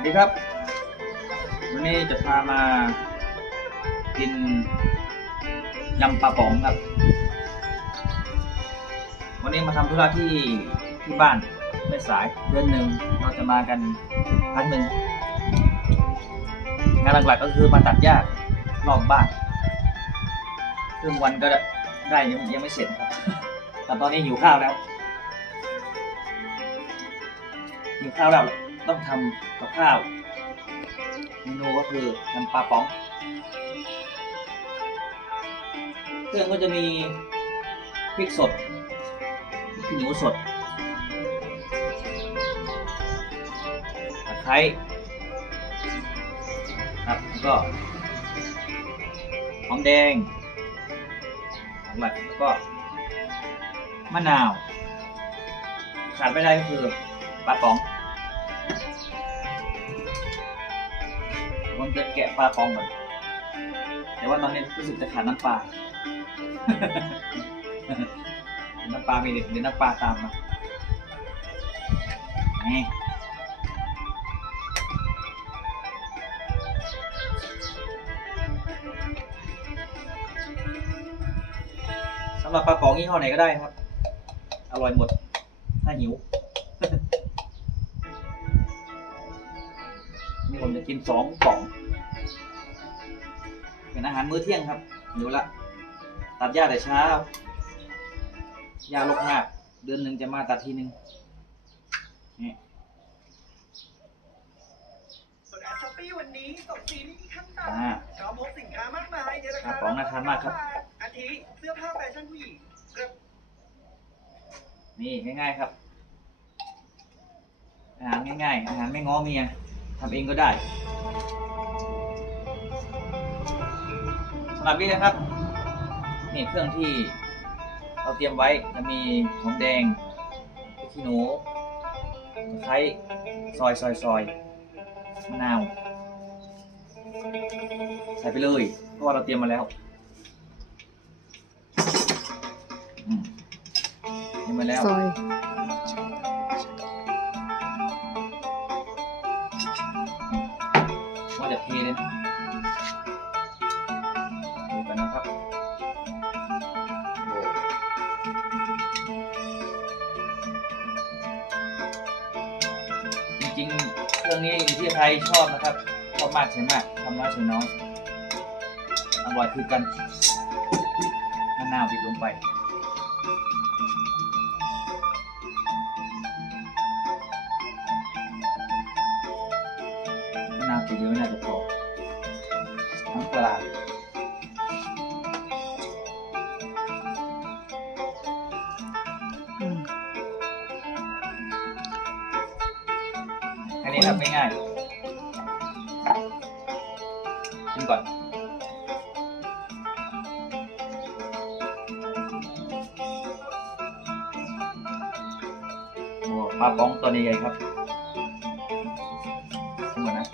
สวัสดีครับ วันนี้จะพามากินยำปลาป๋องครับ วันนี้มาทำธุระที่ที่บ้านไม่สายเดือนหนึ่งเราจะมากันครั้งหนึ่งงานหลักๆก็คือมาตัดหญ้ารอบบ้านครึ่งวันก็ได้ยังยังไม่เสร็จครับ แต่ตอนนี้หิวข้าวแล้วหิวข้าวแล้ว ต้องทำกับข้าวเมนูก็คือน้ำปลาป๋อง เครื่องก็จะมีพริกสดพริกหนูสดตะไคร้ครับแล้วก็หอมแดงหลักแล้วก็มะนาว ขาดไม่ได้ก็คือปลาป๋อง ผมจะแกะปลาปองก่อนแต่ว่าตอนนี้รู้สึกจะขาดน้ำปลา น้ำปลามีเด็ดเดี๋ยวน้ำปลาตามมานี่สำหรับปลาปองยี่ห้อไหนก็ได้ครับ อร่อยหมด ถ้าหิว ผมจะกินสองกล่องเป็นอาหารมื้อเที่ยงครับหิวละ ตัดหญ้าแต่เช้าหญ้าลกมากเดือนหนึ่งจะมาตัดทีนึงนี่ส่วนแอปช้อปปี้วันนี้ส่งฟรีไม่มีขั้นต่อ่าำพร้อมพบสินค้ามากมายในราคาครับของน่าทานมากครับ อาทิเสื้อผ้าแฟชั่นผู้หญิงกระนี่ง่ายๆครับ อาหารง่ายๆ อาหารไม่ง้อเมีย ทำเองก็ได้สำหรับนี้นะครับนี่เครื่องที่เราเตรียมไว้จะมีหอมแดงขี้หนูตะไคร้ซอยซอยซอยมะนาวใส่ไปเลยเพราะว่าเราเตรียมมาแล้วเตรียมมาแล้ว ซอย จะเทเลยนะดูกันนะครับจริงๆเครื่องนี้อยู่ที่ใครชอบนะครับชอบมากใช่มากทำน้อยใช่น้อยอร่อยคือกันมะนาวบิดลงไป ทีนี้ไน่าจะพอน้ำปลาอันนี้ทำง่ายๆชิมก่อนปลาป้องตัวนี้ใหญ่ครับทั้งหมดนะ